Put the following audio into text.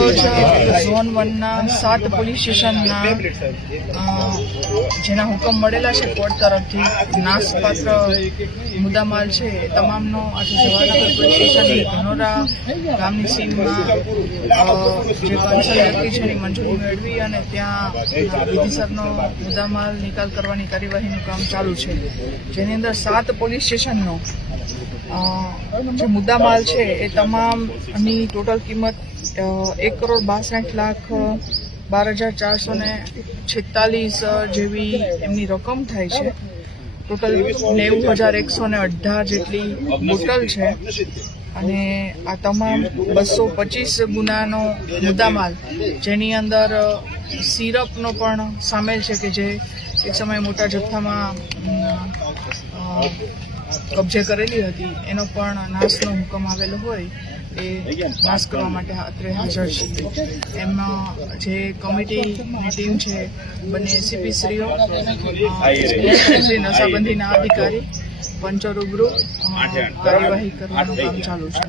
Zone વનના સાત police સ્ટેશનના જેના હુકમ મળેલા છે કોર્ટ તરફથી, નાશપાત્ર મુદ્દામાલ છે તમામનો આજે જવાહરનગર પોલીસ સ્ટેશનની ધનોરા ગામની સીમમાં જે કન્સલ વ્યક્તિ છે એની મંજૂરી મેળવી અને ત્યાં વિધિસરનો મુદ્દામાલ નિકાલ કરવાની કાર્યવાહીનું કામ ચાલુ છે. જેની અંદર સાત પોલીસ સ્ટેશનનો જે મુદ્દામાલ છે એ તમામની ટોટલ કિંમત એક કરોડ બાસઠ લાખ બાર હજાર ચારસો ને છેતાલીસ જેવી એમની રકમ થાય છે. ટોટલ નેવું હજાર એકસો ને અઢાર જેટલી બોટલ છે. અને આ તમામ બસો પચીસ ગુનાનો મુદ્દામાલ, જેની અંદર સિરપનો પણ સામેલ છે કે જે એક સમયે મોટા જથ્થામાં કબજે કરેલી હતી. એનો પણ નાશનો હુકમ આવેલો હોય. એ નાશ કરવા માટે અત્રે હાજર છીએ એમાં જે કમિટીની ટીમ છે બંને એસીપીશ્રીઓ શ્રી નશાબંધીના અધિકારી પંચો રૂબરૂ કાર્યવાહી કરવાનું કામ ચાલુ છે.